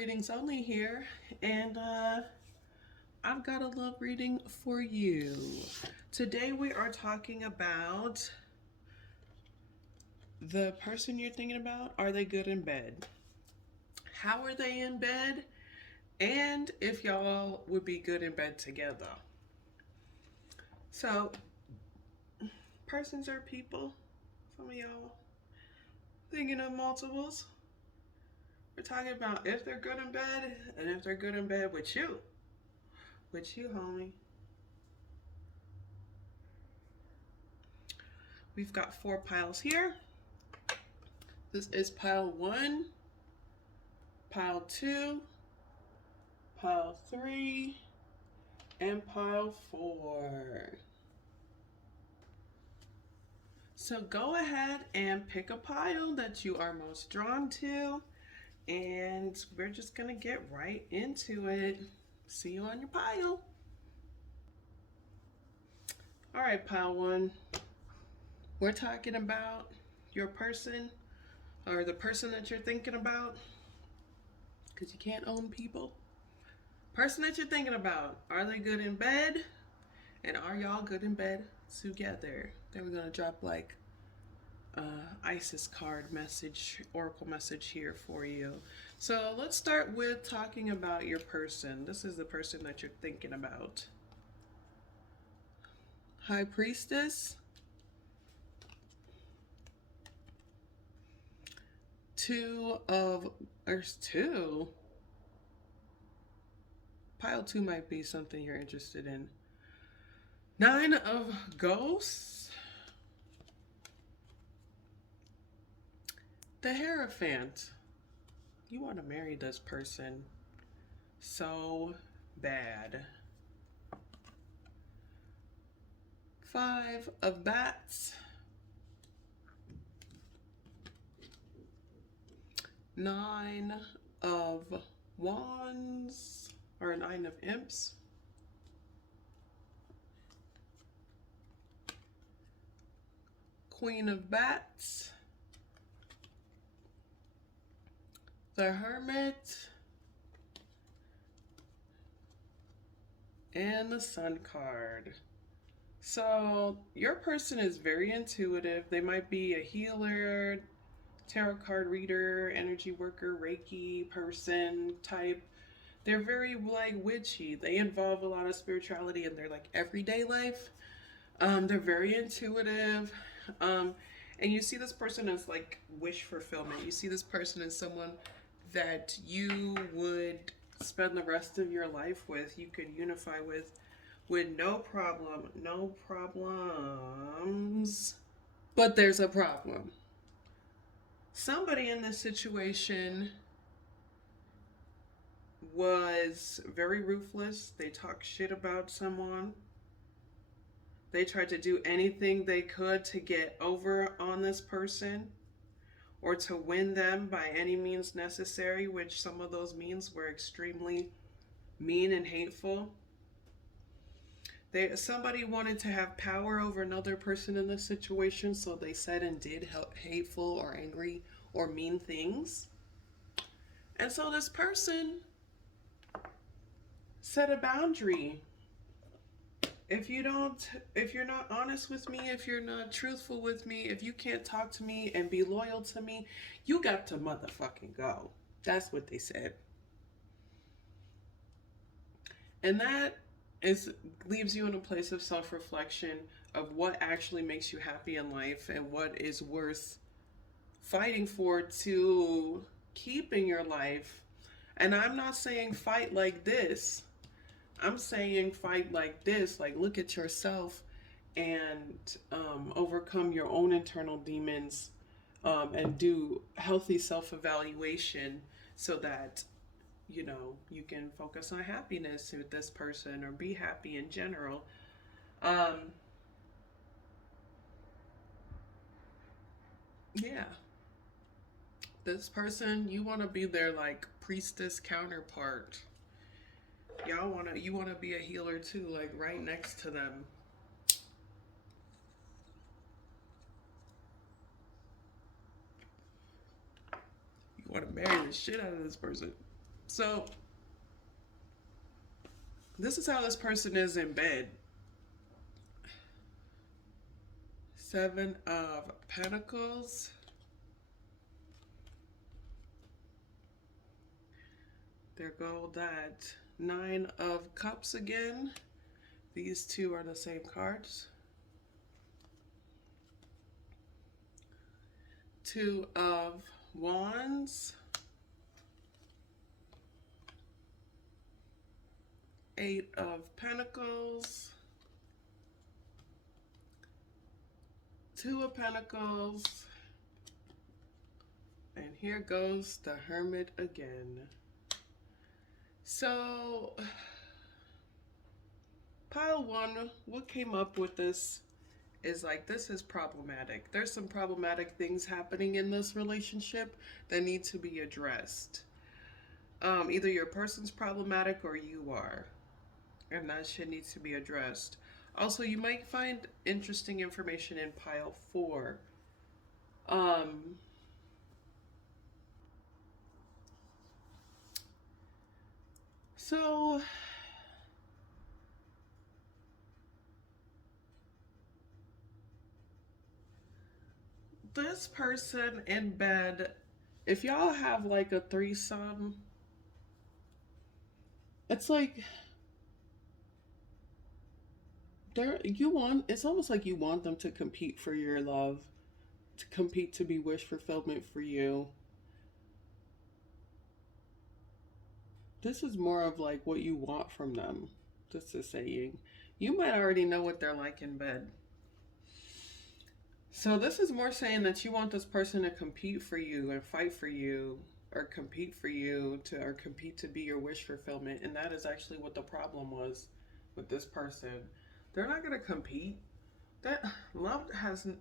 readings only here, and I've got a love reading for you. Today we are talking about the person you're thinking about. Are they good in bed? How are they in bed? And if y'all would be good in bed together. So, persons are people. Some of y'all thinking of multiples. We're talking about if they're good in bed and if they're good in bed with you. With you, homie. We've got 4 piles here. This is pile 1, pile 2, pile 3, and pile 4. So go ahead and pick a pile that you are most drawn to, and we're just gonna get right into it. See you on your pile. All right, pile 1. We're talking about your person or the person that you're thinking about, because you can't own people. Person that you're thinking about, are they good in bed? And are y'all good in bed together? Then we're gonna drop like Isis card message, oracle message here for you. So let's start with talking about your person. This is the person that you're thinking about. High Priestess, there's 2. Pile 2 might be something you're interested in. 9 of Ghosts, the Hierophant. You want to marry this person so bad. 5 of Bats, 9 of Wands, or 9 of Imps, Queen of Bats, the Hermit, and the Sun card. So your person is very intuitive. They might be a healer, tarot card reader, energy worker, Reiki person type. They're very like witchy. They involve a lot of spirituality in their like everyday life. They're very intuitive. And you see this person as like wish fulfillment. You see this person as someone that you would spend the rest of your life with, you could unify with no problem, no problems. But there's a problem. Somebody in this situation was very ruthless. They talked shit about someone. They tried to do anything they could to get over on this person or to win them by any means necessary, which some of those means were extremely mean and hateful. Somebody wanted to have power over another person in this situation, so they said and did hateful or angry or mean things. And so this person set a boundary. If you're not honest with me, if you're not truthful with me, if you can't talk to me and be loyal to me, you got to motherfucking go. That's what they said. And that leaves you in a place of self-reflection of what actually makes you happy in life and what is worth fighting for to keep in your life. And I'm not saying fight like this. I'm saying fight like this, like look at yourself and overcome your own internal demons, and do healthy self-evaluation so that you can focus on happiness with this person or be happy in general. Yeah. This person, you want to be their like priestess counterpart. You want to be a healer too, like right next to them. You want to marry the shit out of this person. So this is how this person is in bed. Seven of Pentacles. There go that Nine of Cups again. These two are the same cards. Two of Wands. Eight of Pentacles. Two of Pentacles. And here goes the Hermit again. So, pile one, what came up with this is like, this is problematic. There's some problematic things happening in this relationship that need to be addressed. Either your person's problematic or you are. And that shit needs to be addressed. Also, you might find interesting information in pile 4. So this person in bed, if y'all have like a threesome, it's like it's almost like you want them to compete for your love, to compete to be wish fulfillment for you. This is more of like what you want from them. Just a saying. You might already know what they're like in bed. So this is more saying that you want this person to compete for you and fight for you, or compete for you to, or compete to be your wish fulfillment. And that is actually what the problem was with this person. They're not going to compete. That love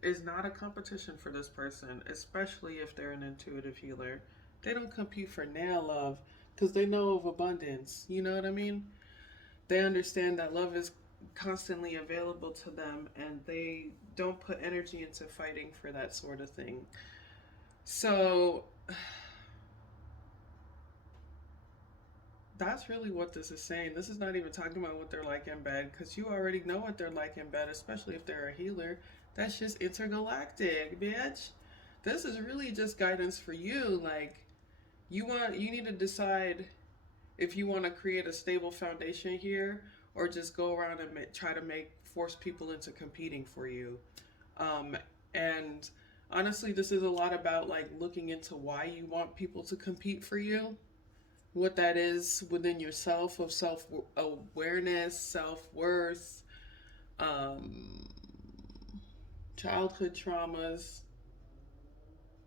is not a competition for this person, especially if they're an intuitive healer. They don't compete for now love because they know of abundance. You know what I mean? They understand that love is constantly available to them, and they don't put energy into fighting for that sort of thing. So that's really what this is saying. This is not even talking about what they're like in bed, because you already know what they're like in bed, especially if they're a healer. That's just intergalactic, bitch. This is really just guidance for you. Like, you need to decide if you want to create a stable foundation here, or just go around and try to force people into competing for you. And honestly, this is a lot about like looking into why you want people to compete for you, what that is within yourself, of self-awareness, self-worth, childhood traumas.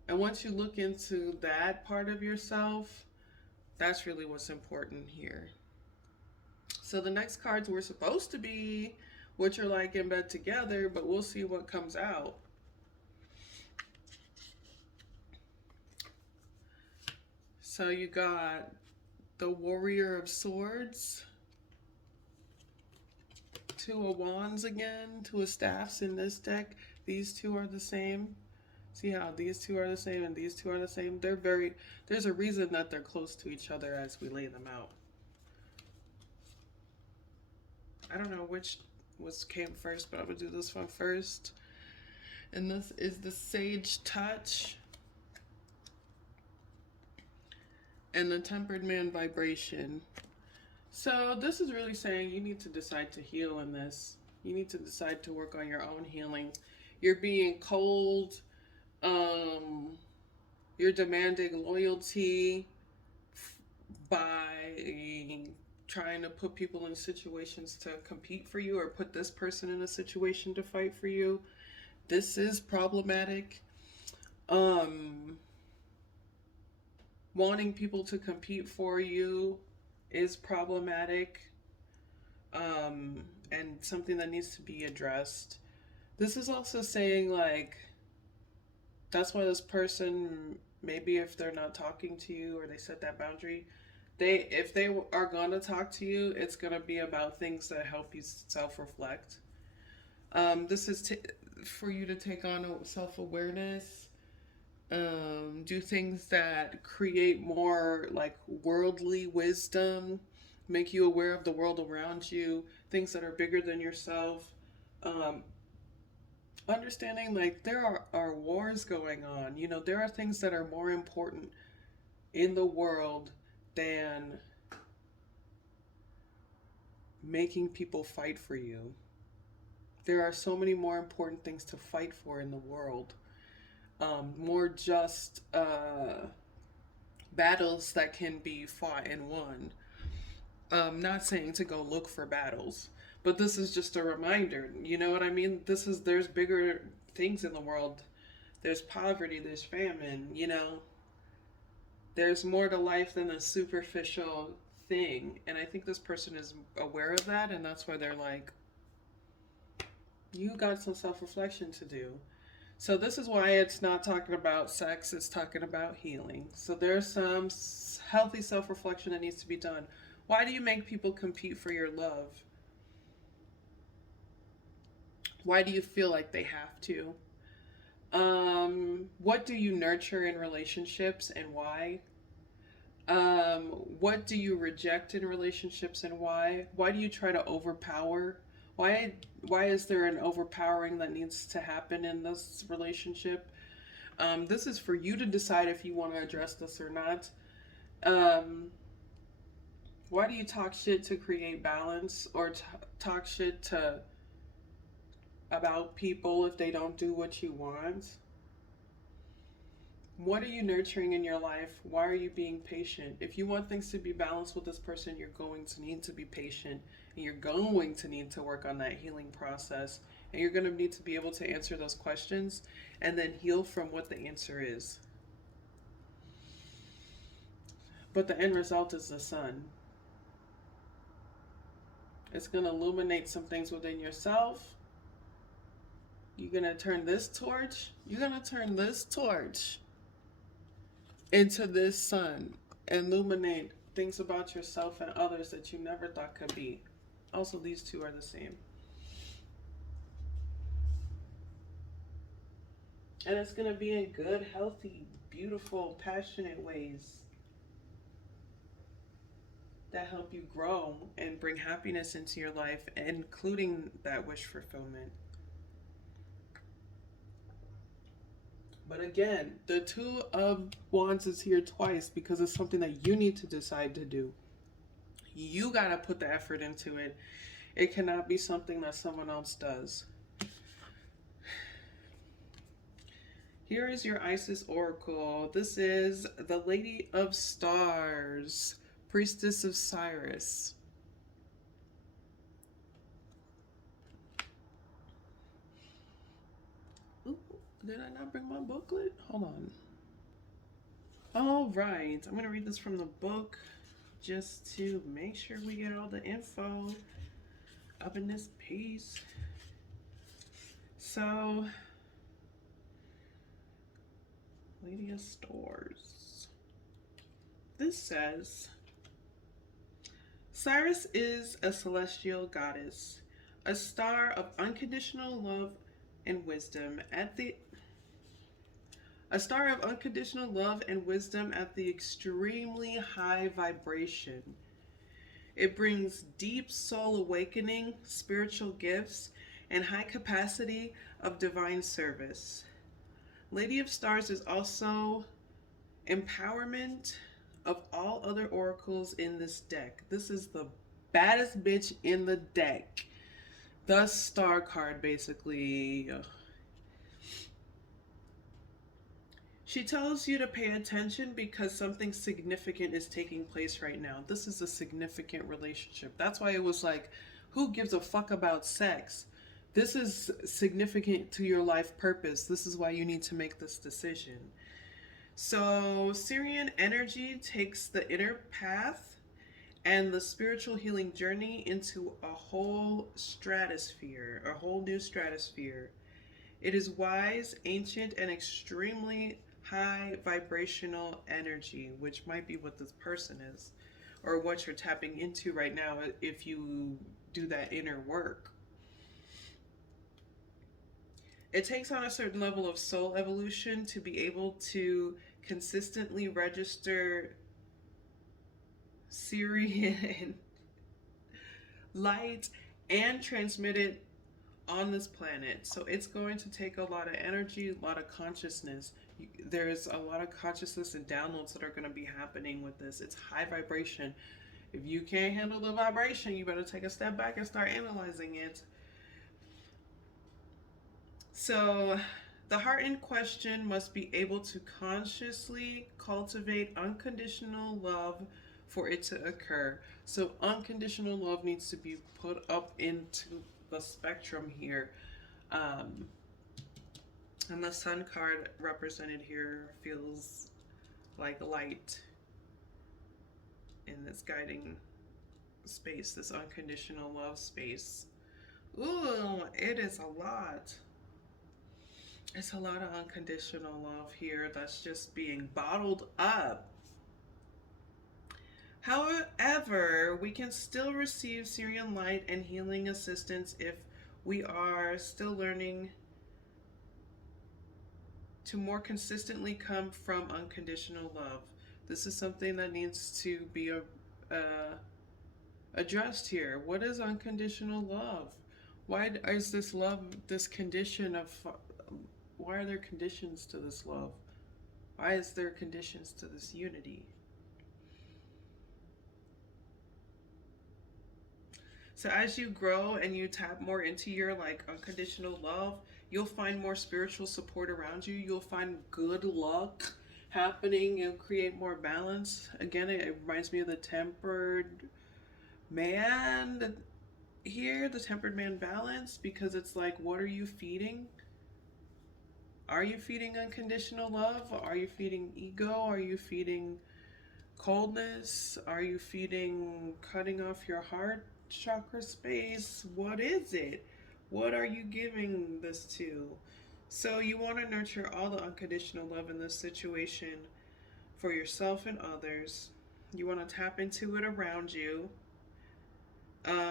And once you look into that part of yourself, that's really what's important here. So the next cards were supposed to be what you're like in bed together, but we'll see what comes out. So you got the Warrior of Swords, Two of Wands again, Two of Staffs in this deck. These two are the same. See how these two are the same and these two are the same? There's a reason that they're close to each other as we lay them out. I don't know which came first, but I'm gonna do this one first. And this is the Sage Touch and the Tempered Man Vibration. So this is really saying you need to decide to heal in this. You need to decide to work on your own healing. You're being cold. You're demanding loyalty by trying to put people in situations to compete for you, or put this person in a situation to fight for you. This is problematic. Wanting people to compete for you is problematic, and something that needs to be addressed. This is also saying like, that's why this person, maybe if they're not talking to you or they set that boundary, if they are going to talk to you, it's going to be about things that help you self-reflect. This is for you to take on self-awareness, Do things that create more like worldly wisdom, make you aware of the world around you, things that are bigger than yourself. Um, Understanding like there are wars going on. You know, there are things that are more important in the world than making people fight for you. There are so many more important things to fight for in the world. More just battles that can be fought and won. Not saying to go look for battles, but this is just a reminder. You know what I mean? There's bigger things in the world. There's poverty, there's famine, you know. There's more to life than a superficial thing. And I think this person is aware of that, and that's why they're like, you got some self reflection to do. So, this is why it's not talking about sex, it's talking about healing. So, there's some healthy self reflection that needs to be done. Why do you make people compete for your love? Why do you feel like they have to? What do you nurture in relationships and why? Um, what do you reject in relationships and why? Why do you try to overpower? Why is there an overpowering that needs to happen in this relationship? This is for you to decide if you want to address this or not. Um, why do you talk shit to create balance or talk shit to about people if they don't do what you want? What are you nurturing in your life? Why are you being patient? If you want things to be balanced with this person, you're going to need to be patient and you're going to need to work on that healing process. And you're going to need to be able to answer those questions and then heal from what the answer is. But the end result is the sun. It's going to illuminate some things within yourself. You're going to turn this torch. You're going to turn this torch into this sun, illuminate things about yourself and others that you never thought could be. Also, these two are the same. And it's going to be in good, healthy, beautiful, passionate ways that help you grow and bring happiness into your life, including that wish fulfillment. But again, the Two of Wands is here twice because it's something that you need to decide to do. You got to put the effort into it. It cannot be something that someone else does. Here is your Isis Oracle. This is the Lady of Stars, Priestess of Cyrus. Ooh, did I not bring my booklet? Hold on. All right, I'm going to read this from the book just to make sure we get all the info up in this piece. So, Lady of Stars. This says, Cyrus is a celestial goddess, a star of unconditional love and wisdom at the extremely high vibration. It brings deep soul awakening, spiritual gifts, and high capacity of divine service. Lady of Stars is also empowerment of all other oracles in this deck. This is the baddest bitch in the deck. The star card, basically. She tells you to pay attention because something significant is taking place right now. This is a significant relationship. That's why it was like, who gives a fuck about sex? This is significant to your life purpose. This is why you need to make this decision. So, Syrian energy takes the inner path and the spiritual healing journey into a whole stratosphere, a whole new stratosphere. It is wise, ancient, and extremely high vibrational energy, which might be what this person is, or what you're tapping into right now if you do that inner work. it takes on a certain level of soul evolution to be able to consistently register Syrian light and transmit it on this planet. So it's going to take a lot of energy, a lot of consciousness. There's a lot of consciousness and downloads that are going to be happening with this. It's high vibration. If you can't handle the vibration, you better take a step back and start analyzing it. So the heart in question must be able to consciously cultivate unconditional love for it to occur. So unconditional love needs to be put up into the spectrum here. And the sun card represented here feels like light in this guiding space, this unconditional love space. Ooh, it is a lot. It's a lot of unconditional love here that's just being bottled up. However, we can still receive Syrian light and healing assistance if we are still learning to more consistently come from unconditional love. This is something that needs to be addressed here. What is unconditional love? Why is this love, this condition of, why are there conditions to this love? Why is there conditions to this unity? So as you grow and you tap more into your like unconditional love, you'll find more spiritual support around you. You'll find good luck happening. You'll create more balance. Again, it reminds me of the tempered man here, the tempered man balance, because it's like, what are you feeding? Are you feeding unconditional love? Are you feeding ego? Are you feeding coldness? Are you feeding cutting off your heart chakra space? What is it? What are you giving this to? So you want to nurture all the unconditional love in this situation for yourself and others. You want to tap into it around you.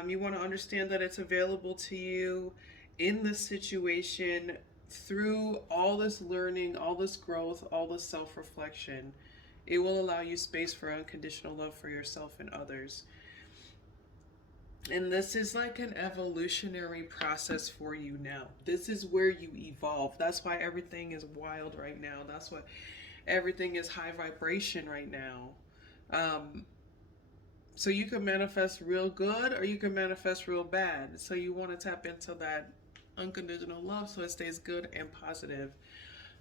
You want to understand that it's available to you in this situation through all this learning, all this growth, all this self-reflection. It will allow you space for unconditional love for yourself and others. And this is like an evolutionary process for you now. This is where you evolve. That's why everything is wild right now. That's why everything is high vibration right now. So you can manifest real good or you can manifest real bad. So you want to tap into that unconditional love so it stays good and positive.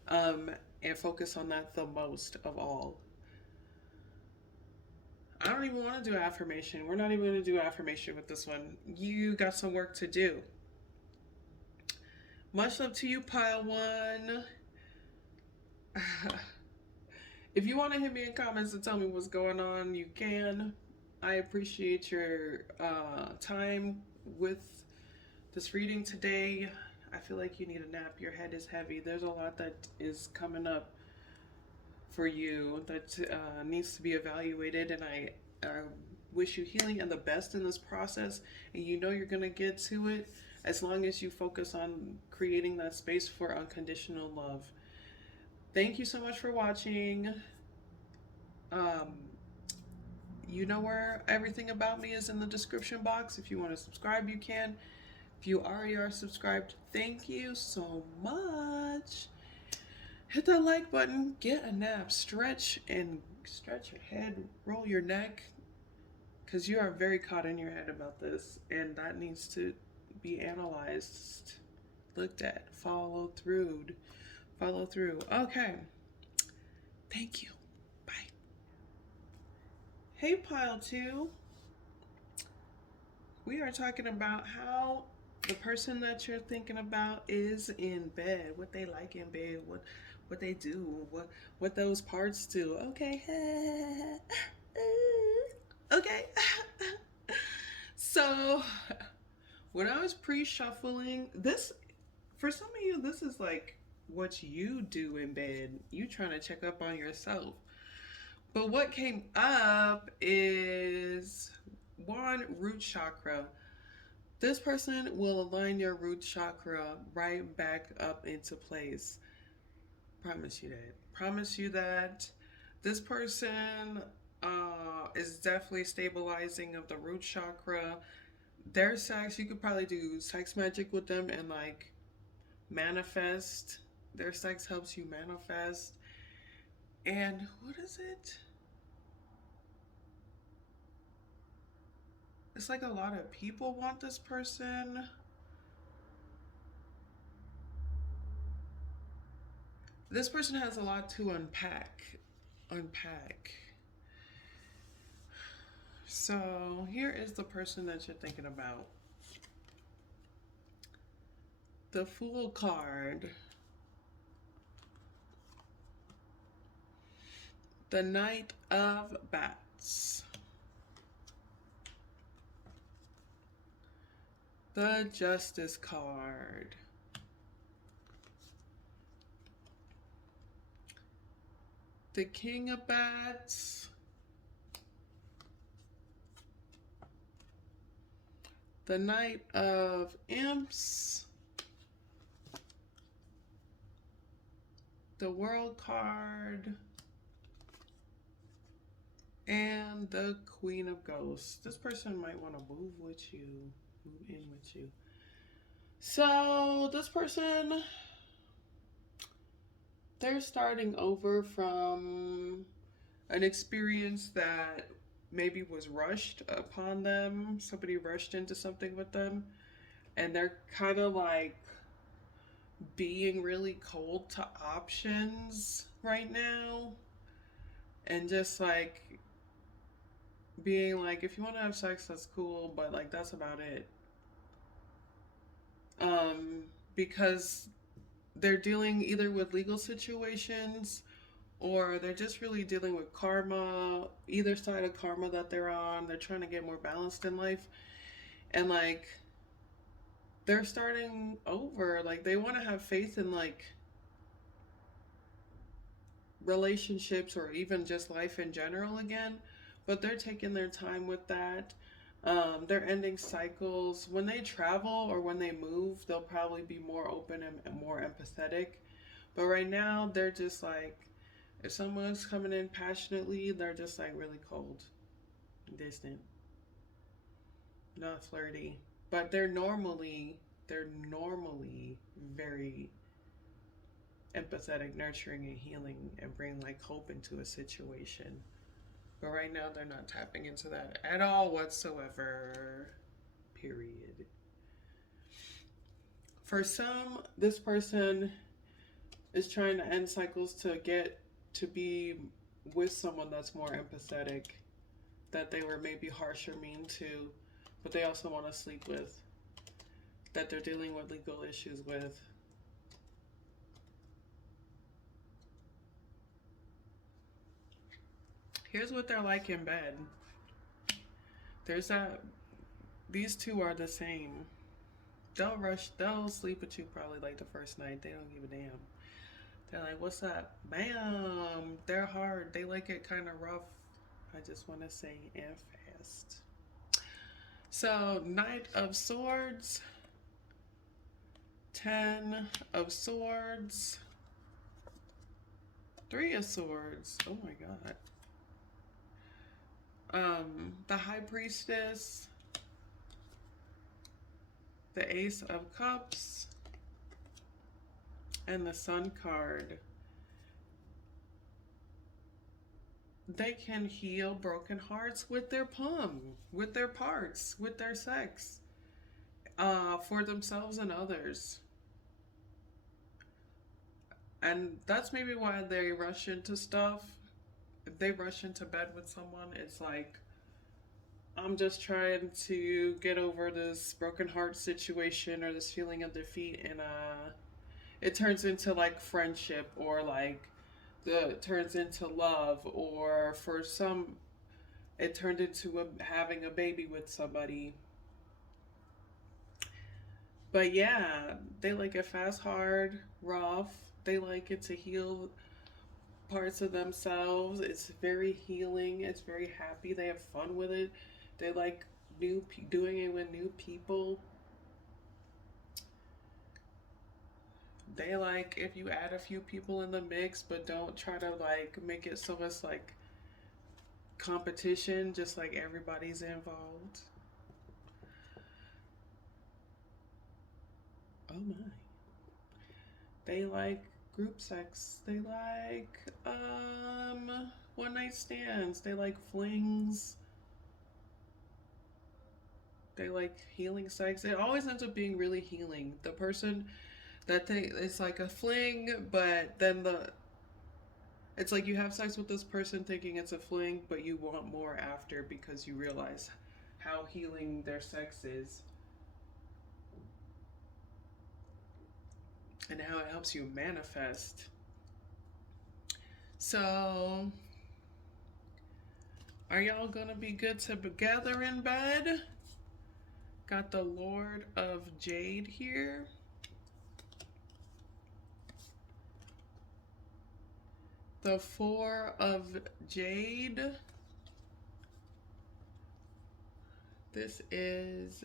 And focus on that the most of all. I don't even want to do affirmation. We're not even going to do affirmation with this one. You got some work to do. Much love to you, Pile One. If you want to hit me in comments and tell me what's going on, you can. I appreciate your time with this reading today. I feel like you need a nap. Your head is heavy. There's a lot that is coming up for you that needs to be evaluated, and I wish you healing and the best in this process, and you know you're going to get to it as long as you focus on creating that space for unconditional love. Thank you so much for watching. You know where everything about me is in the description box. If you want to subscribe, you can. If you already are subscribed, thank you so much. Hit that like button, get a nap, stretch your head, roll your neck, because you are very caught in your head about this, and that needs to be analyzed, looked at, followed through. Okay. Thank you. Bye. Hey, Pile 2. We are talking about how the person that you're thinking about is in bed, what they like in bed, what they do, what those parts do. Okay. Okay. So when I was pre-shuffling this, for some of you, this is like what you do in bed. You trying to check up on yourself. But what came up is one, root chakra. This person will align your root chakra right back up into place. Promise you that. Promise you that. This person is definitely stabilizing of the root chakra. Their sex, you could probably do sex magic with them and like manifest. Their sex helps you manifest. And what is it? It's like a lot of people want this person. This person has a lot to Unpack. So here is the person that you're thinking about. The Fool card. The Knight of Bats. The Justice card. The King of Bats. The Knight of Imps. The World card. And the Queen of Ghosts. This person might want to move in with you. So this person, they're starting over from an experience that maybe was rushed upon them. Somebody rushed into something with them, and they're kind of like being really cold to options right now, and just like being like, if you want to have sex, that's cool, but like that's about it. Because they're dealing either with legal situations or they're just really dealing with karma, either side of karma that they're on. They're trying to get more balanced in life. And like, they're starting over. Like, they want to have faith in like relationships or even just life in general again, but they're taking their time with that. They're ending cycles. When they travel or when they move, they'll probably be more open and more empathetic. But right now, they're just like, if someone's coming in passionately, they're just like really cold, distant, not flirty. But they're normally very empathetic, nurturing, and healing, and bring like hope into a situation. But right now, they're not tapping into that at all whatsoever. Period. For some, this person is trying to end cycles to get to be with someone that's more empathetic, that they were maybe harsh or mean to, but they also want to sleep with, that they're dealing with legal issues with. Here's what they're like in bed. There's that, these two are the same. They'll sleep with you probably like the first night. They don't give a damn. They're like, what's up? Bam! They're hard. They like it kind of rough. I just want to say, and fast. So, Knight of Swords, 10 of Swords, 3 of Swords. Oh my god. The High Priestess, the Ace of Cups, and the Sun card. They can heal broken hearts with their palm, with their parts, with their sex, for themselves and others. And that's maybe why they rush into stuff. If they rush into bed with someone, it's like, I'm just trying to get over this broken heart situation or this feeling of defeat, and it turns into like friendship, or like turns into love, or for some it turned into having a baby with somebody. But yeah, they like it fast, hard, rough. They like it to heal parts of themselves. It's very healing. It's very happy. They have fun with it. They like doing it with new people. They like if you add a few people in the mix, but don't try to like make it so it's like competition, just like everybody's involved. Oh my. They like group sex. They like one night stands. They like flings. They like healing sex. It always ends up being really healing. The person that they it's like a fling, but then the it's like you have sex with this person thinking it's a fling, but you want more after because you realize how healing their sex is and how it helps you manifest. So, are y'all gonna be good together in bed? Got the Lord of Jade here. The Four of Jade. This is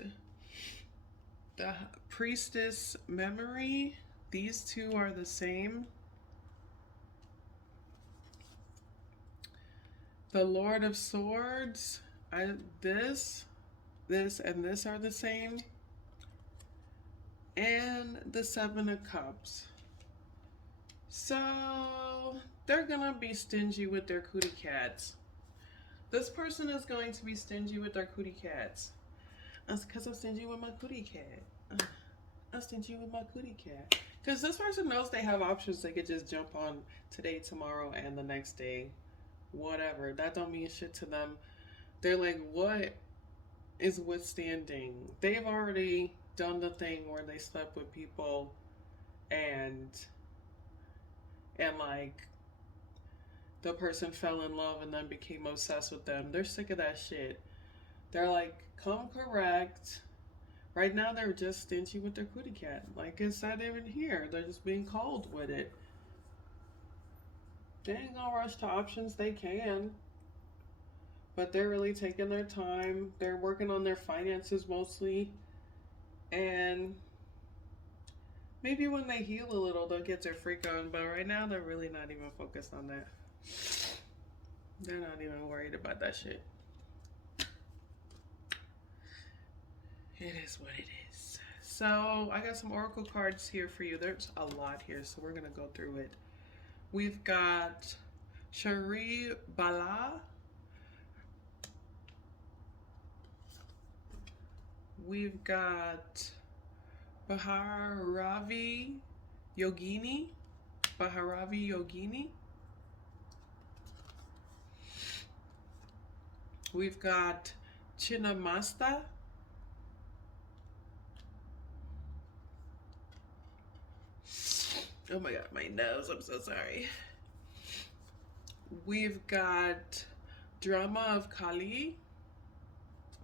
the Priestess Memory. These two are the same. The Lord of Swords. This, and this are the same. And the Seven of Cups. So they're gonna be stingy with their cootie cats. This person is going to be stingy with their cootie cats. That's because I'm stingy with my cootie cat. I'm stingy with my cootie cat. Because this person knows they have options. They could just jump on today, tomorrow, and the next day. Whatever. That don't mean shit to them. They're like, what is withstanding? They've already done the thing where they slept with people and like the person fell in love and then became obsessed with them. They're sick of that shit. They're like, come correct. Right now they're just stingy with their cootie cat. Like it's not even here. They're just being cold with it. They ain't gonna rush to options. They can. But they're really taking their time. They're working on their finances mostly. And maybe when they heal a little, they'll get their freak on. But right now, they're really not even focused on that. They're not even worried about that shit. It is what it is. So I got some oracle cards here for you. There's a lot here, so we're gonna go through it. We've got Shari Bala. We've got Bhairavi Yogini. Bhairavi Yogini. We've got Chinnamasta. Oh my god, my nose, I'm so sorry. We've got Drama of Kali.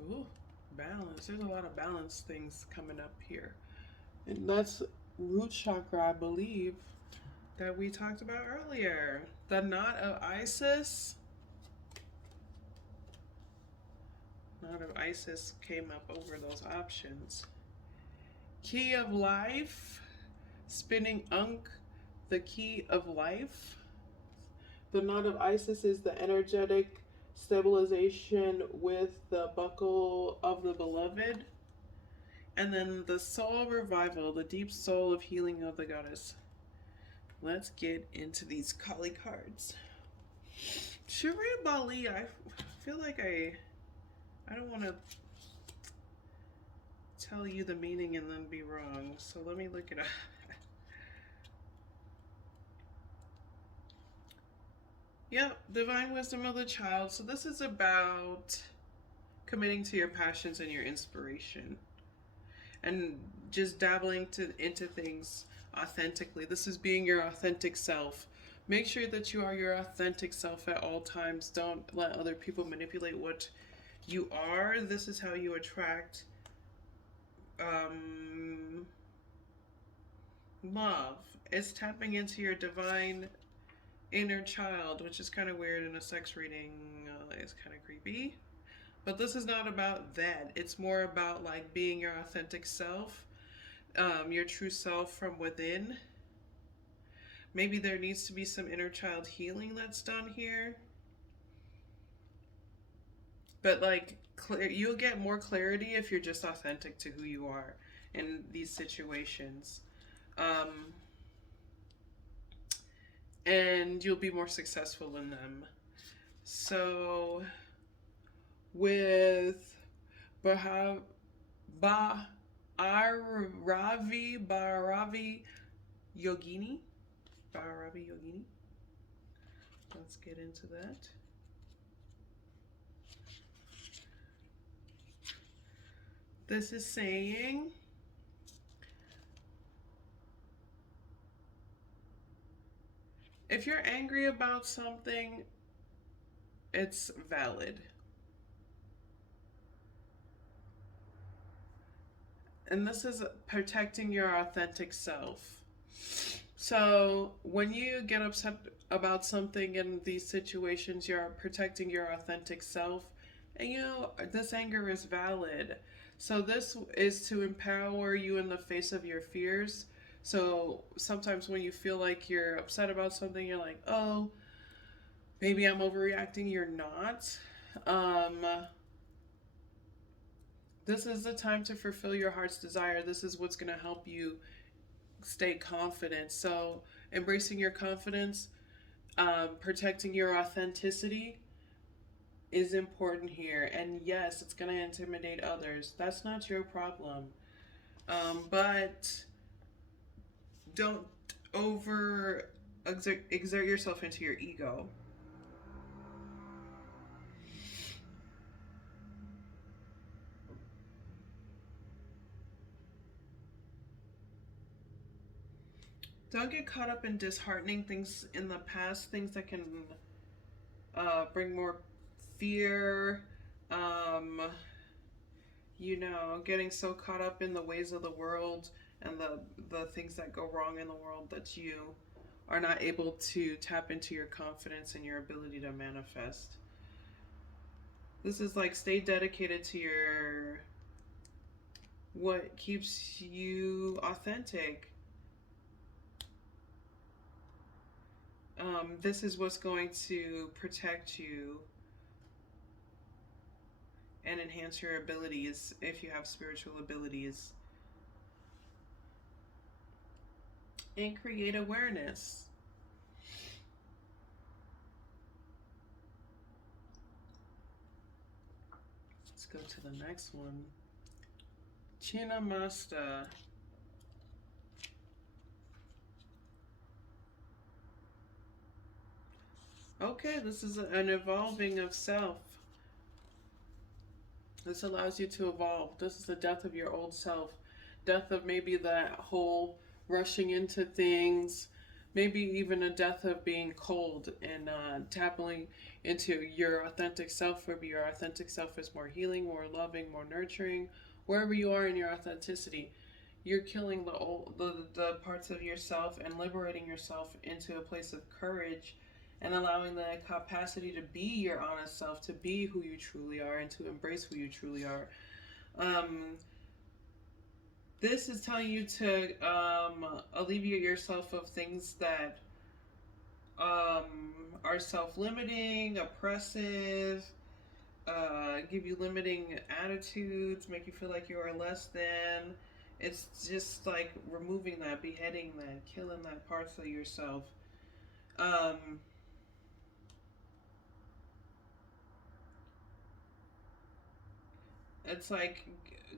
Ooh, balance. There's a lot of balance things coming up here. And that's root chakra, I believe, that we talked about earlier. The Knot of Isis. Knot of Isis came up over those options. Key of Life. Spinning Unk, the Key of Life. The Knot of Isis is the energetic stabilization with the Buckle of the Beloved. And then the Soul Revival, the deep soul of healing of the goddess. Let's get into these Kali cards. Shari Bali, I feel like I don't want to tell you the meaning and then be wrong. So let me look it up. Yep, divine wisdom of the child. So this is about committing to your passions and your inspiration and just dabbling into things authentically. This is being your authentic self. Make sure that you are your authentic self at all times. Don't let other people manipulate what you are. This is how you attract love. It's tapping into your divine inner child, which is kind of weird in a sex reading. It's kind of creepy. But this is not about that. It's more about like being your authentic self, your true self from within. Maybe there needs to be some inner child healing that's done here. But like, you'll get more clarity if you're just authentic to who you are in these situations. Um, and you'll be more successful in them. So, with Baha, Ba Bharavi Yogini. Bharavi Yogini. Let's get into that. This is saying, if you're angry about something, it's valid. And this is protecting your authentic self. So when you get upset about something in these situations, you're protecting your authentic self. And you know, this anger is valid. So this is to empower you in the face of your fears. So sometimes when you feel like you're upset about something, you're like, oh, maybe I'm overreacting. You're not. Um, this is the time to fulfill your heart's desire. This is what's going to help you stay confident. So, embracing your confidence, protecting your authenticity is important here. And yes, it's going to intimidate others. That's not your problem. But don't over exert yourself into your ego. Don't get caught up in disheartening things in the past, things that can bring more fear. Um, getting so caught up in the ways of the world and the things that go wrong in the world that you are not able to tap into your confidence and your ability to manifest. This is like stay dedicated to your what keeps you authentic. This is what's going to protect you and enhance your abilities if you have spiritual abilities. And create awareness. Let's go to the next one. Chinamasta. Okay, this is an evolving of self. This allows you to evolve. This is the death of your old self. Death of maybe that whole rushing into things, maybe even a death of being cold and tapping into your authentic self. Maybe your authentic self is more healing, more loving, more nurturing. Wherever you are in your authenticity, you're killing the parts of yourself and liberating yourself into a place of courage and allowing the capacity to be your honest self, to be who you truly are, and to embrace who you truly are. Um, this is telling you to alleviate yourself of things that are self limiting, oppressive, give you limiting attitudes, make you feel like you are less than. It's just like removing that, beheading that, killing that parts of yourself. Um, it's like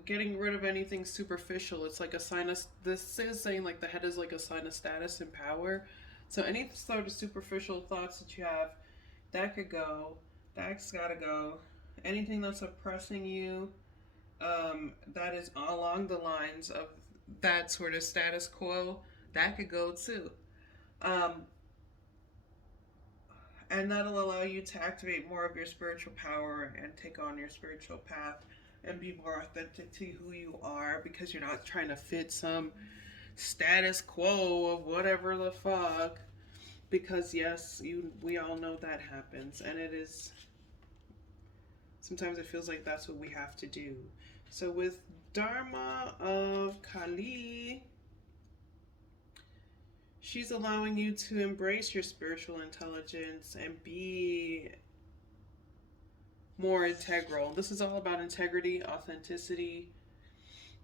getting rid of anything superficial. It's like a sign of, this is saying like the head is like a sign of status and power. So any sort of superficial thoughts that you have, that could go. That's gotta go. Anything that's oppressing you, that is along the lines of that sort of status quo, that could go too. Um, and that'll allow you to activate more of your spiritual power and take on your spiritual path and be more authentic to who you are because you're not trying to fit some status quo of whatever the fuck. Because yes, we all know that happens, and it is Sometimes it feels like that's what we have to do. So with Dharma of Kali, she's allowing you to embrace your spiritual intelligence and be more integral. This is all about integrity, authenticity,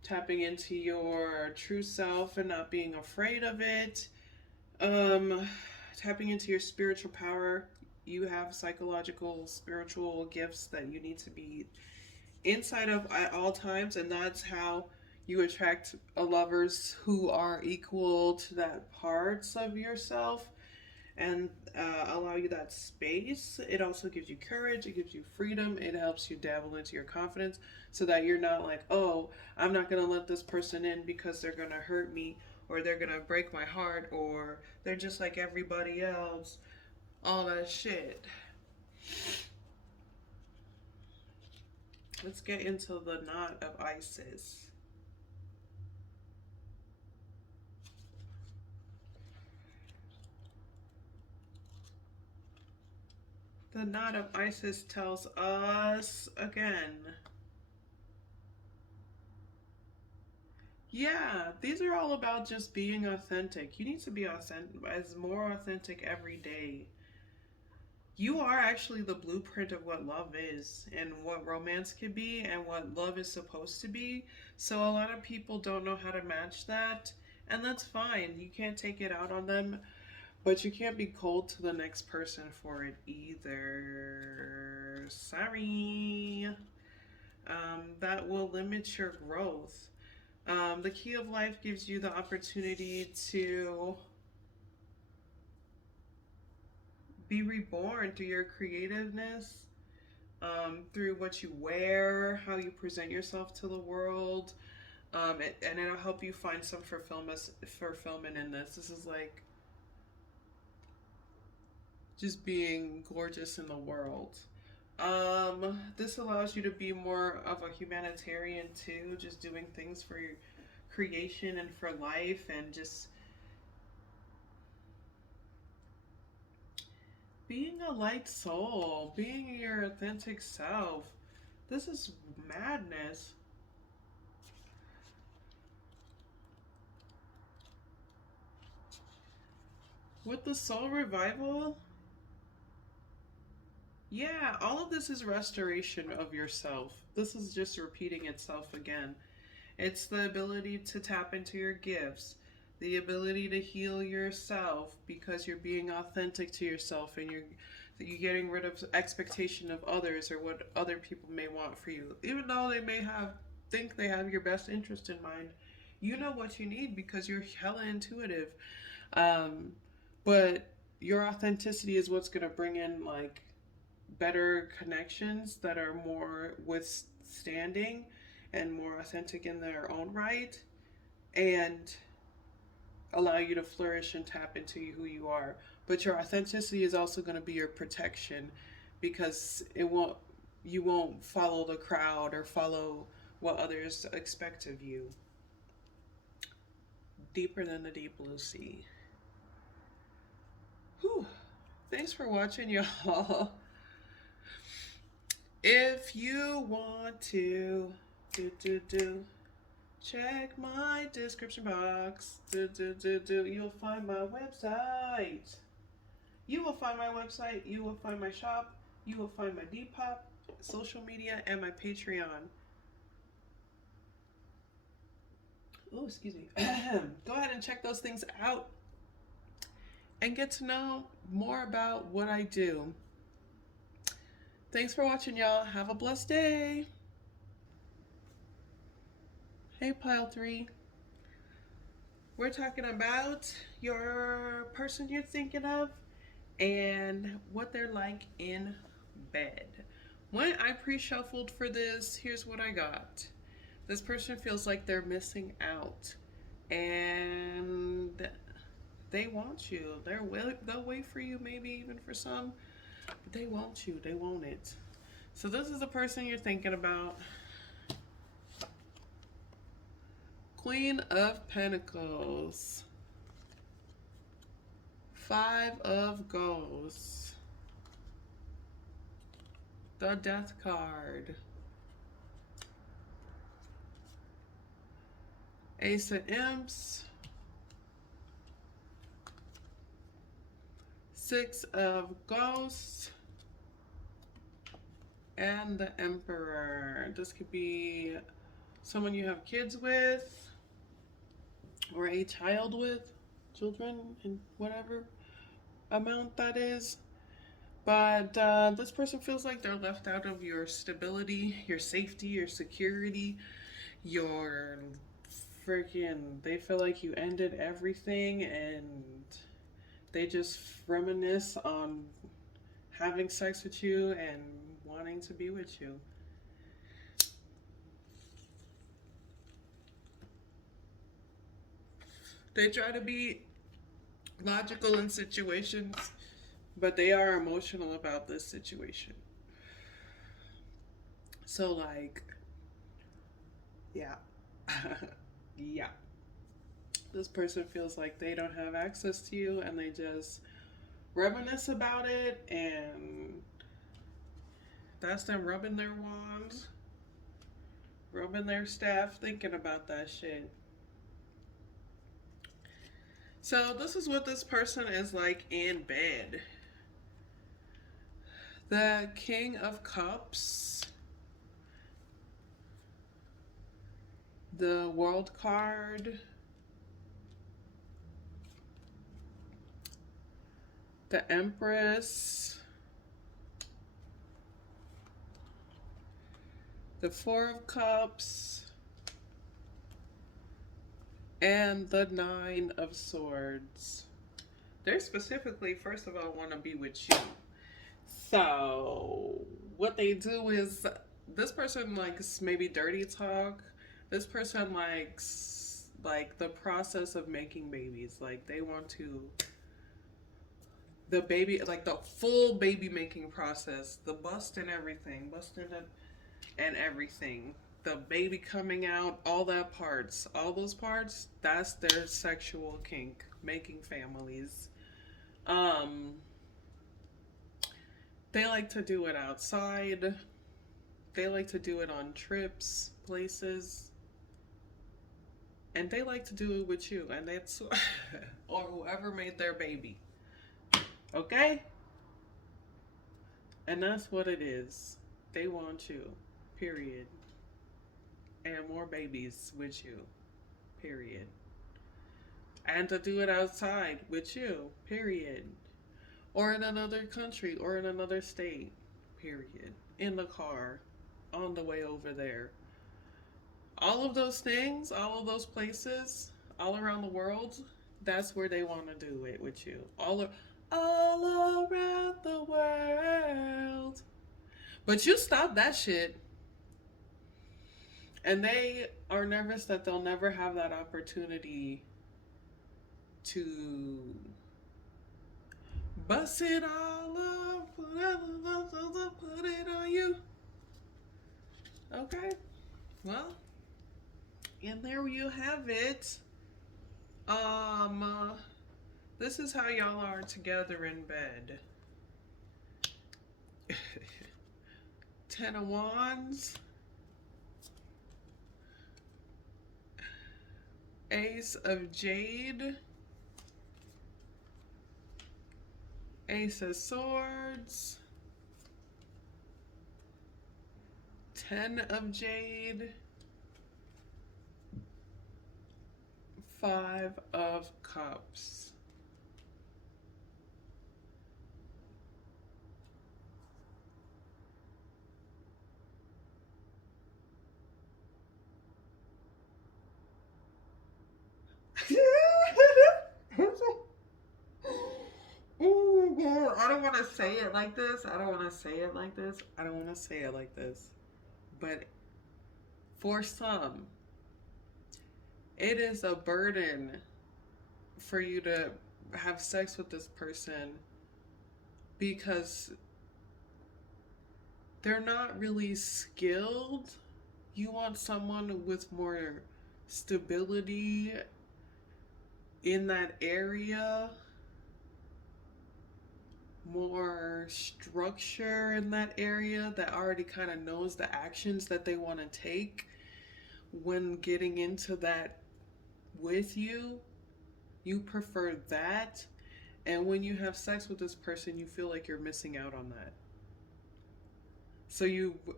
tapping into your true self and not being afraid of it. Um, Tapping into your spiritual power. You have psychological, spiritual gifts that you need to be inside of at all times, and that's how you attract lovers who are equal to that parts of yourself and allow you that space. It also gives you courage, it gives you freedom, it helps you dabble into your confidence so that you're not like, oh, I'm not going to let this person in because they're going to hurt me or they're going to break my heart or they're just like everybody else. All that shit. Let's get into the knot of Isis. The knot of Isis tells us again. Yeah, these are all about just being authentic. You need to be authentic, as more authentic every day. You are actually the blueprint of what love is and what romance can be and what love is supposed to be. So a lot of people don't know how to match that, and that's fine. You can't take it out on them, but you can't be cold to the next person for it either. Sorry. That will limit your growth. The key of life gives you the opportunity to be reborn through your creativeness, through what you wear, how you present yourself to the world, and it'll help you find some fulfillment in this. This is like just being gorgeous in the world. This allows you to be more of a humanitarian too, just doing things for your creation and for life and just being a light soul, being your authentic self. This is madness. With the soul revival, yeah, all of this is restoration of yourself. This is just repeating itself again. It's the ability to tap into your gifts, the ability to heal yourself because you're being authentic to yourself and you're getting rid of expectation of others or what other people may want for you. Even though they may have think they have your best interest in mind, you know what you need because you're hella intuitive. Um, but your authenticity is what's gonna bring in like better connections that are more withstanding and more authentic in their own right and allow you to flourish and tap into who you are. But your authenticity is also going to be your protection because you won't follow the crowd or follow what others expect of you. Deeper than the deep blue sea. Whew. Thanks for watching, y'all. If you want to check my description box. You'll find my website. You will find my website. You will find my shop. You will find my Depop, social media, and my Patreon. Oh, excuse me. Go ahead and check those things out and get to know more about what I do. Thanks for watching, y'all. Have a blessed day. Hey, Pile 3. We're talking about your person you're thinking of and what they're like in bed. When I pre-shuffled for this, here's what I got. This person feels like they're missing out and they want you. They'll wait for you, maybe even for some, but they want you. They want it. So this is the person you're thinking about. Queen of Pentacles. 5 of Ghosts. The Death card. Ace of Imps. Six of Ghosts. And the Emperor. This could be someone you have kids with, or a child with, children, in whatever amount that is. But this person feels like they're left out of your stability, your safety, your security, your freaking. They feel like you ended everything and they just reminisce on having sex with you and wanting to be with you. They try to be logical in situations, but they are emotional about this situation. So, like, yeah. Yeah. This person feels like they don't have access to you and they just reminisce about it, and that's them rubbing their wands, rubbing their staff, thinking about that shit. So, this is what this person is like in bed. The King of Cups, the World card, the Empress, the Four of Cups, and the Nine of Swords. They're specifically, first of all, want to be with you. So, what they do is, this person likes maybe dirty talk. This person likes, like, the process of making babies. Like, they want to, the baby, like, the full baby making process, the bust and everything, and everything. The baby coming out, all that parts, all those parts, that's their sexual kink, making families. Um, they like to do it outside. They like to do it on trips, places. And they like to do it with you. And that's, or whoever made their baby. Okay? And that's what it is. They want you. Period. And more babies with you. Period. And to do it outside with you. Period. Or in another country or in another state. Period. In the car. On the way over there. All of those things, all of those places, all around the world, that's where they want to do it with you. All around the world. But you stop that shit. And they are nervous that they'll never have that opportunity to bust it all up, put it on you. Okay? Well, and there you have it. This is how y'all are together in bed. Ten of Wands. Ace of Jade. Ace of Swords. Ten of Jade. Five of Cups. Oh my god, I don't want to say it like this. I don't want to say it like this. I don't want to say it like this. But for some, it is a burden for you to have sex with this person because they're not really skilled. You want someone with more stability in that area, more structure in that area, that already kind of knows the actions that they want to take when getting into that with you. You prefer that. And when you have sex with this person, you feel like you're missing out on that. So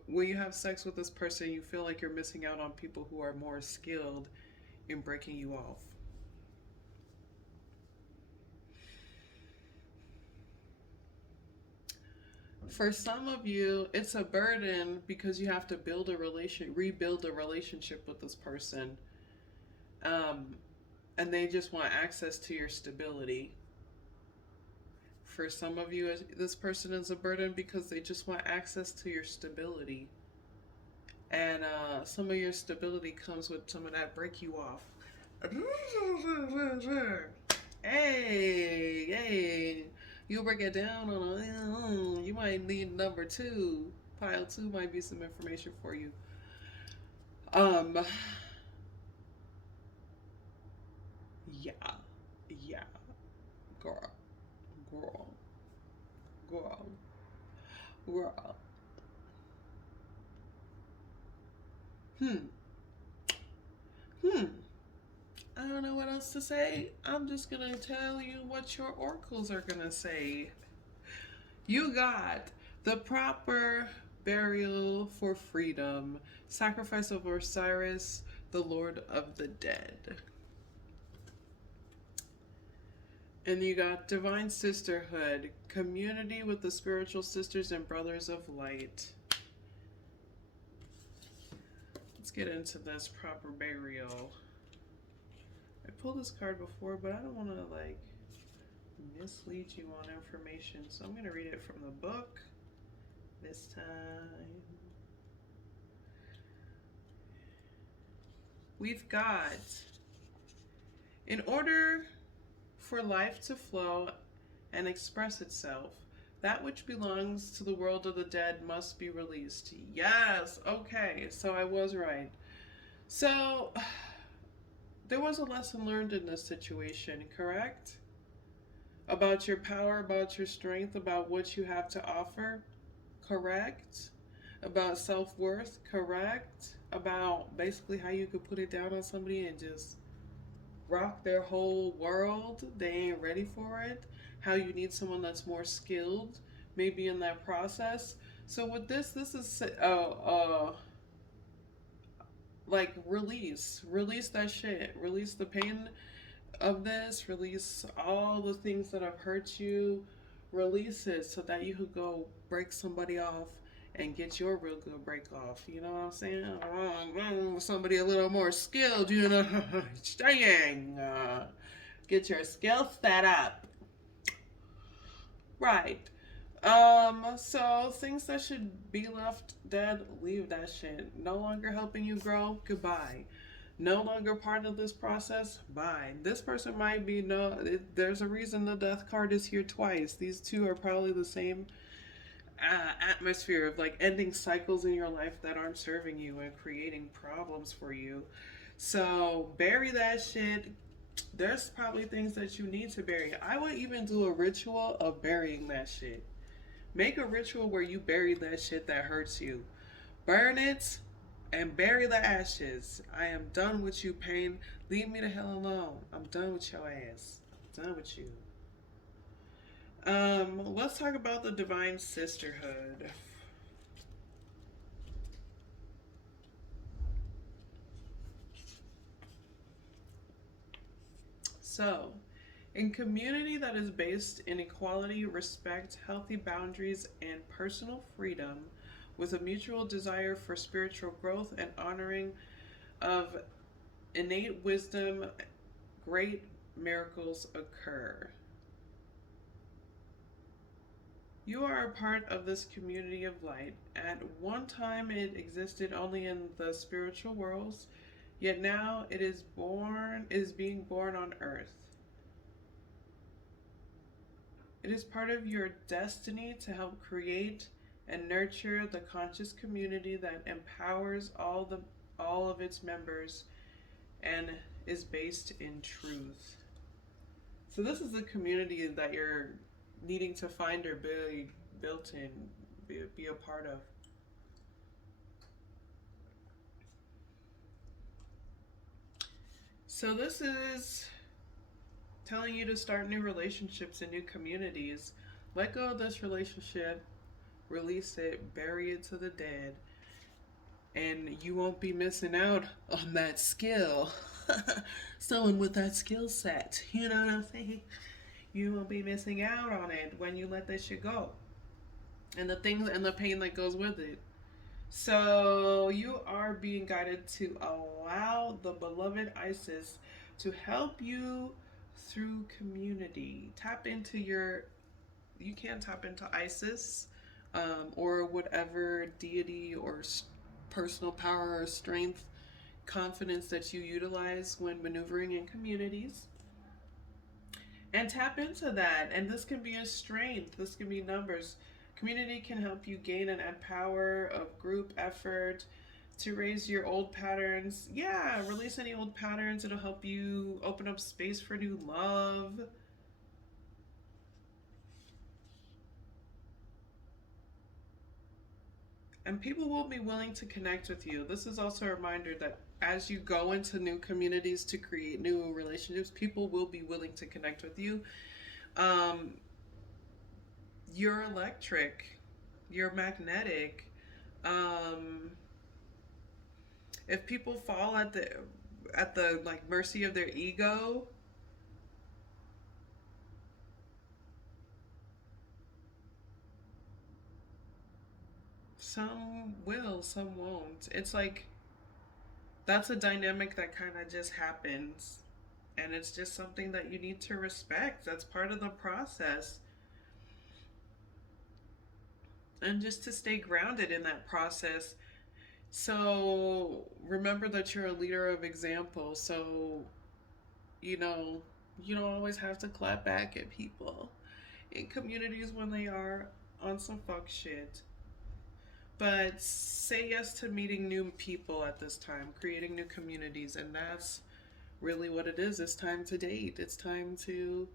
when you have sex with this person, you feel like you're missing out on people who are more skilled in breaking you off. For some of you, it's a burden because you have to rebuild a relationship with this person, um, and they just want access to your stability. For some of you, this person is a burden because they just want access to your stability, and some of your stability comes with some of that break you off. Hey, hey, you break it down on you might need number two. Pile two might be some information for you. Um, yeah, yeah, girl, girl, girl, girl. Hmm, hmm. I don't know what else to say. I'm just gonna tell you what your oracles are gonna say. You got the proper burial for freedom, sacrifice of Osiris, the Lord of the Dead. And you got divine sisterhood, community with the spiritual sisters and brothers of light. Let's get into this proper burial. I pulled this card before, but I don't want to mislead you on information, so I'm going to read it from the book this time. We've got, in order for life to flow and express itself, that which belongs to the world of the dead must be released. Yes, okay, so I was right. So, there was a lesson learned in this situation, correct? About your power, about your strength, about what you have to offer, correct? About self-worth, correct? About basically how you could put it down on somebody and just rock their whole world. They ain't ready for it. How you need someone that's more skilled, maybe in that process. So with this is like release that shit, release the pain of this, release all the things that have hurt you, release it so that you could go break somebody off and get your real good break off. You know what I'm saying? Somebody a little more skilled, you know. Dang. Get your skill set up. Right. So things that should be left dead, leave that shit. No longer helping you grow, goodbye. No longer part of this process, bye. This person might be there's a reason the death card is here twice. These two are probably the same atmosphere of like ending cycles in your life that aren't serving you and creating problems for you. So bury that shit. There's probably things that you need to bury. I would even do a ritual of burying that shit. Make a ritual where you bury that shit that hurts you. Burn it and bury the ashes. I am done with you, pain. Leave me the hell alone. I'm done with your ass. I'm done with you. Let's talk about the divine sisterhood. So, in community that is based in equality, respect, healthy boundaries, and personal freedom, with a mutual desire for spiritual growth and honoring of innate wisdom, great miracles occur. You are a part of this community of light. At one time it existed only in the spiritual worlds, yet now it is being born on earth. It is part of your destiny to help create and nurture the conscious community that empowers all of its members and is based in truth. So this is the community that you're needing to find or be built in, be a part of. So this is telling you to start new relationships and new communities. Let go of this relationship, release it, bury it to the dead, and you won't be missing out on that skill. Someone with that skill set, you know what I'm saying? You won't be missing out on it when you let this shit go, and the things and the pain that goes with it. So you are being guided to allow the beloved Isis to help you through community. Tap into your, you can tap into Isis, or whatever deity or personal power or strength, confidence that you utilize when maneuvering in communities. And tap into that. And this can be a strength, this can be numbers. Community can help you gain and add power of group effort to raise your old patterns. Yeah, release any old patterns. It'll help you open up space for new love. And people will be willing to connect with you. This is also a reminder that as you go into new communities to create new relationships, people will be willing to connect with you. Um, you're electric, you're magnetic. Um, if people fall at the like mercy of their ego, some will, some won't. It's like that's a dynamic that kind of just happens. And it's just something that you need to respect. That's part of the process. And just to stay grounded in that process. So remember that you're a leader of example. So, you know, you don't always have to clap back at people in communities when they are on some fuck shit. But say yes to meeting new people at this time, creating new communities, and that's really what it is. It's time to date. It's time to,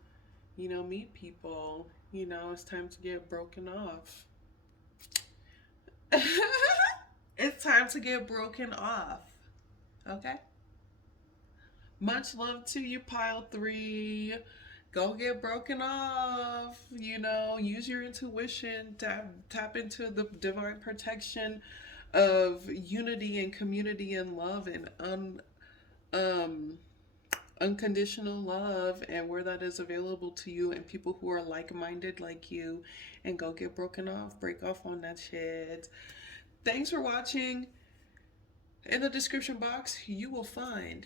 meet people. It's time to get broken off. It's time to get broken off. Okay? Much love to you, pile three. Go get broken off. Use your intuition, tap into the divine protection of unity and community and love and um unconditional love, and where that is available to you and people who are like-minded like you, and go get broken off, break off on that shit. Thanks for watching. In the description box you will find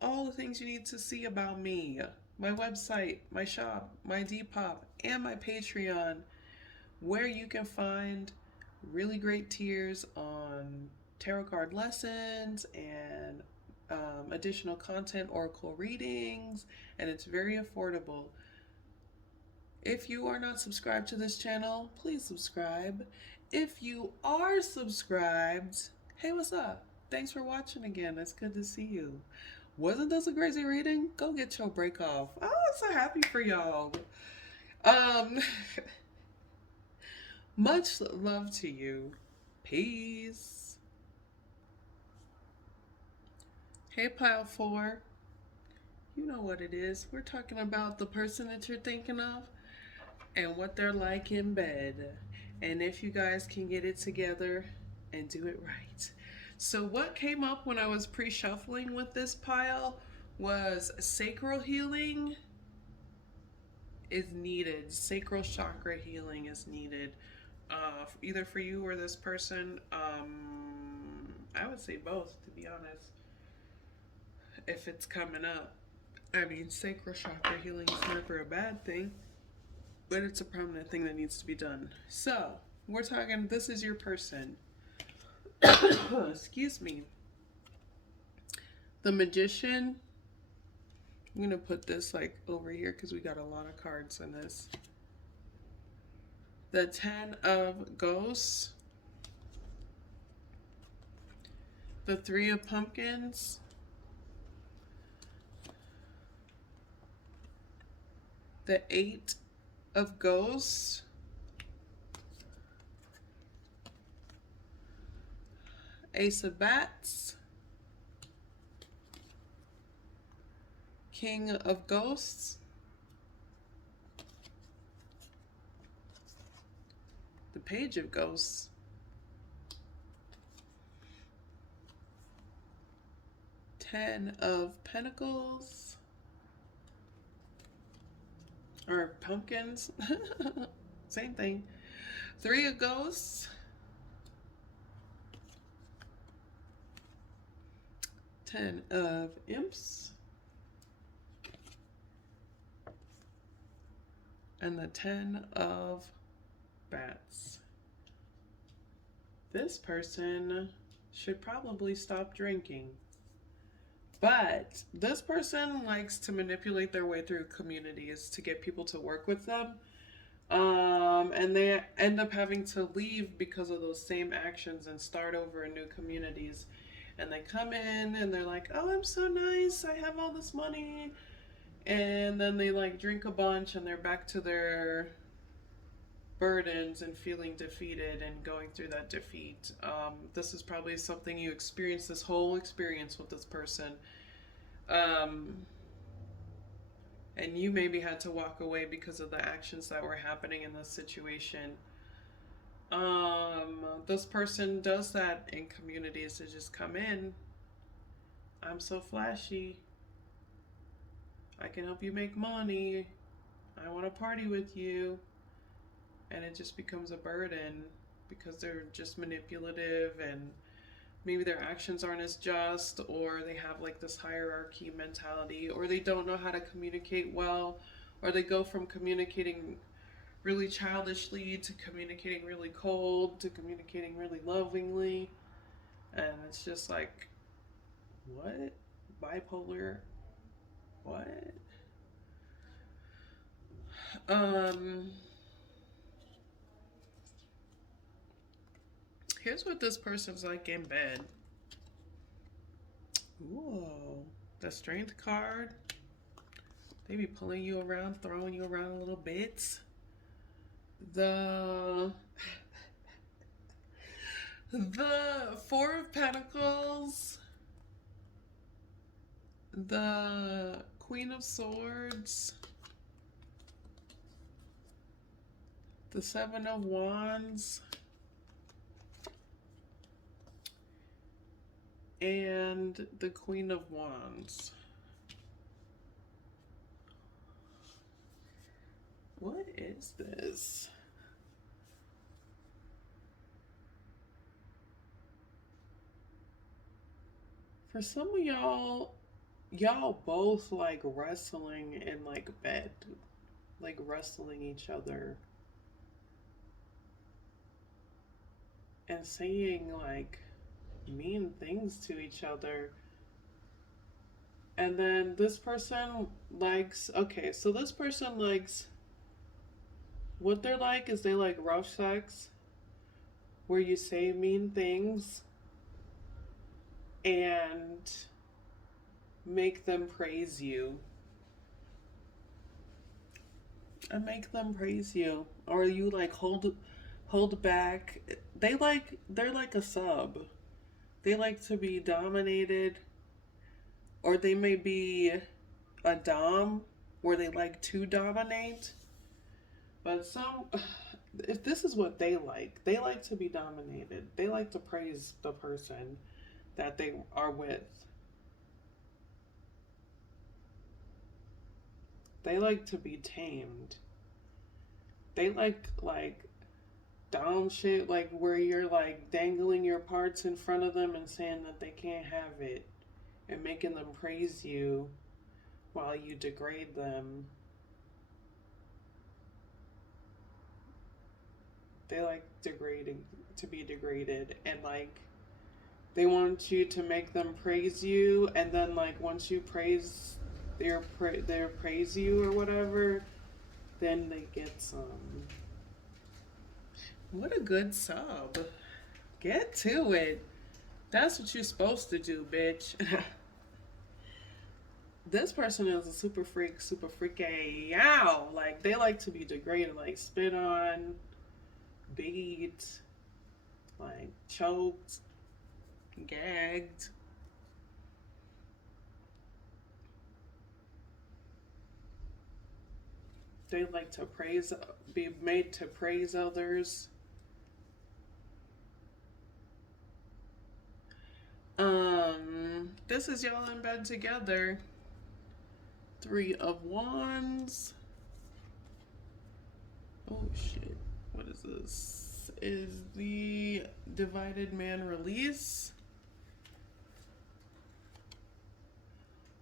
all the things you need to see about me, my website, my shop, my Depop, and my Patreon, where you can find really great tiers on tarot card lessons and additional content, oracle readings, and it's very affordable. If you are not subscribed to this channel, please subscribe. If you are subscribed, hey, what's up? Thanks for watching again. It's good to see you. Wasn't this a crazy reading? Go get your break off. Oh, I'm so happy for y'all. Um, much love to you. Peace. Hey, Pile 4. You know what it is. We're talking about the person that you're thinking of and what they're like in bed. And if you guys can get it together and do it right. So what came up when I was pre-shuffling with this pile was sacral healing is needed. Sacral chakra healing is needed. Either for you or this person. I would say both, to be honest. If it's coming up. I mean, sacral chakra healing is never a bad thing, but it's a prominent thing that needs to be done. So, we're talking, this is your person. Excuse me. The Magician. I'm going to put this like over here because we got a lot of cards in this. The 10 of Ghosts. The 3 of Pumpkins. The 8 of Ghosts, Ace of Bats, King of Ghosts, the Page of Ghosts, Ten of Pentacles, or Pumpkins, same thing, Three of Ghosts, Ten of Imps, and the Ten of Bats. This person should probably stop drinking. But this person likes to manipulate their way through communities to get people to work with them. And they end up having to leave because of those same actions and start over in new communities. And they come in and they're like, oh, I'm so nice, I have all this money. And then they like drink a bunch and they're back to their burdens and feeling defeated and going through that defeat. This is probably something you experienced, this whole experience with this person. And you maybe had to walk away because of the actions that were happening in this situation. This person does that in communities to just come in. I'm so flashy. I can help you make money. I want to party with you. And it just becomes a burden because they're just manipulative and maybe their actions aren't as just, or they have like this hierarchy mentality, or they don't know how to communicate well, or they go from communicating really childishly to communicating really cold to communicating really lovingly. And it's just like, what? Bipolar? What? Here's what this person's like in bed. Ooh, the Strength card. They be pulling you around, throwing you around a little bit. The Four of Pentacles. The Queen of Swords. The Seven of Wands. And the Queen of Wands. What is this? For some of y'all both like wrestling in like bed, like wrestling each other and saying like mean things to each other. And then this person likes, okay, so this person likes, what they're like is they like rough sex where you say mean things and make them praise you. And make them praise you. Or you like hold back. They're like a sub. They like to be dominated, or they may be a dom where they like to dominate. But if this is what they like to be dominated. They like to praise the person that they are with. They like to be tamed. They like dom shit, like where you're like dangling your parts in front of them and saying that they can't have it and making them praise you while you degrade them. They like to be degraded, and like they want you to make them praise you, and then like once you praise their praise you or whatever, then they get some. What a good sub. Get to it. That's what you're supposed to do, bitch. This person is a super freak, super freaky. Yow! Like, they like to be degraded, like, spit on, beat, like, choked, gagged. They like to praise, be made to praise others. This is y'all in bed together. Three of Wands. Oh shit. What is this? Is the Divided Man release?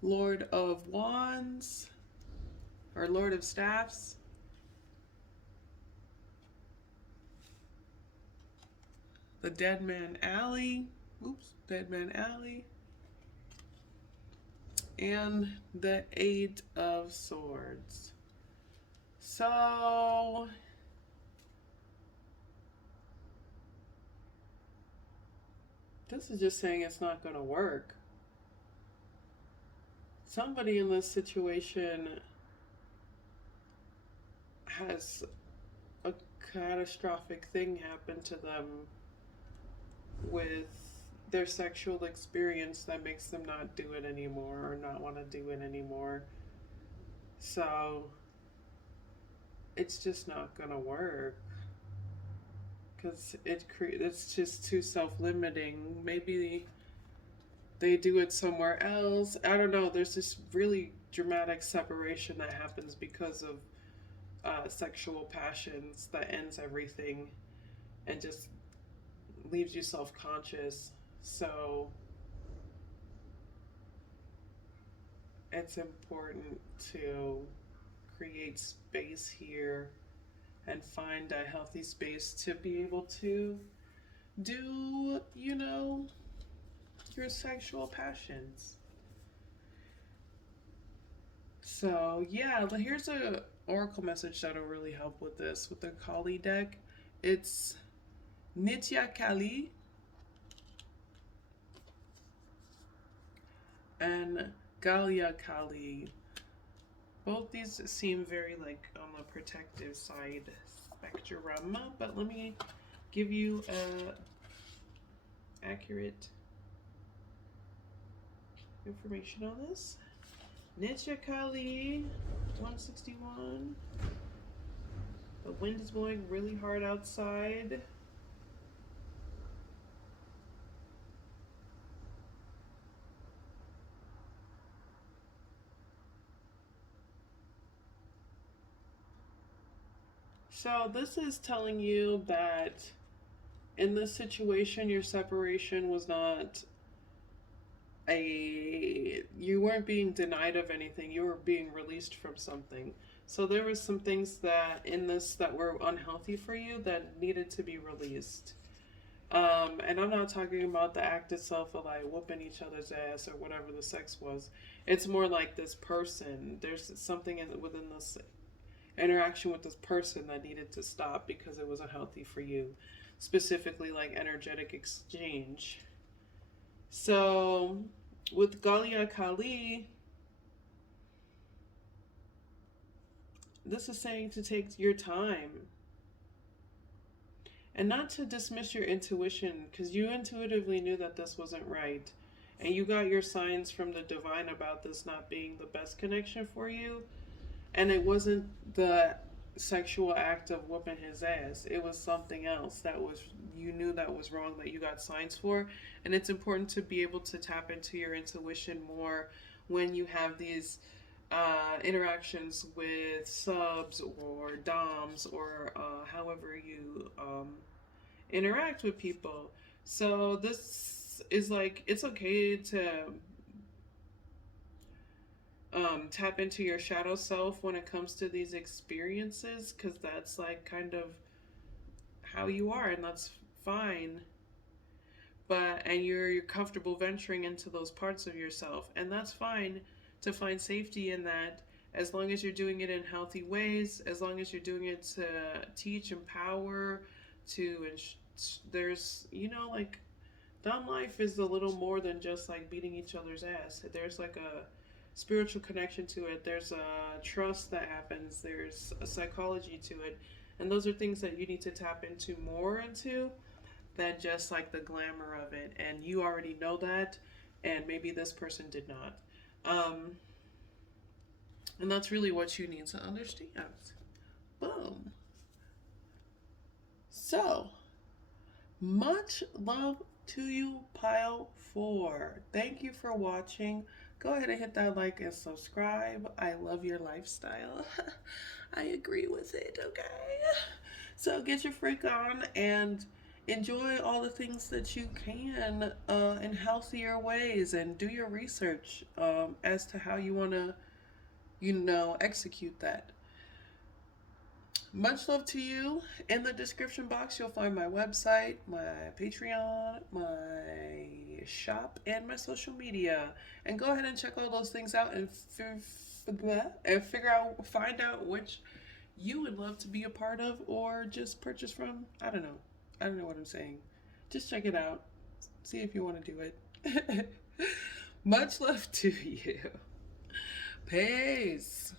Lord of Wands. Or Lord of Staffs. The Dead Man Alley. Oops. Dead Man Alley. And the Eight of Swords. So this is just saying it's not going to work. Somebody in this situation has a catastrophic thing happen to them with their sexual experience that makes them not do it anymore or not want to do it anymore. So it's just not going to work because it's just too self-limiting. Maybe they do it somewhere else. I don't know. There's this really dramatic separation that happens because of sexual passions that ends everything and just leaves you self-conscious. So it's important to create space here and find a healthy space to be able to do, your sexual passions. So yeah, here's a oracle message that'll really help with this with the Kali deck. It's Nitya Kali and Galia Kali. Both these seem very like on the protective side spectrum, but let me give you a accurate information on this. Nitya Kali 161. The wind is blowing really hard outside. So this is telling you that in this situation, your separation was not you weren't being denied of anything. You were being released from something. So there was some things that in this that were unhealthy for you that needed to be released. And I'm not talking about the act itself of like whooping each other's ass or whatever the sex was. It's more like this person. There's something within this interaction with this person that needed to stop because it wasn't healthy for you, specifically like energetic exchange. So with Galia Kali, this is saying to take your time and not to dismiss your intuition, because you intuitively knew that this wasn't right and you got your signs from the divine about this not being the best connection for you. And it wasn't the sexual act of whooping his ass. It was something else that was you knew that was wrong that you got signs for. And it's important to be able to tap into your intuition more when you have these interactions with subs or doms or however you interact with people. So this is like it's okay to tap into your shadow self when it comes to these experiences, because that's like kind of how you are, and that's fine. But and you're comfortable venturing into those parts of yourself, and that's fine to find safety in that, as long as you're doing it in healthy ways, as long as you're doing it to teach, empower, to there's like dumb life is a little more than just like beating each other's ass. There's like a spiritual connection to it. There's a trust that happens. There's a psychology to it. And those are things that you need to tap into more into than just like the glamour of it. And you already know that, and maybe this person did not. Um, and that's really what you need to understand. Boom. So, much love to you, Pile 4. Thank you for watching. Go ahead and hit that like and subscribe. I love your lifestyle. I agree with it, okay? So get your freak on and enjoy all the things that you can in healthier ways, and do your research as to how you want to, execute that. Much love to you. In the description box, you'll find my website, my Patreon, my shop, and my social media. And go ahead and check all those things out and find out which you would love to be a part of or just purchase from. I don't know. I don't know what I'm saying. Just check it out. See if you want to do it. Much love to you. Peace.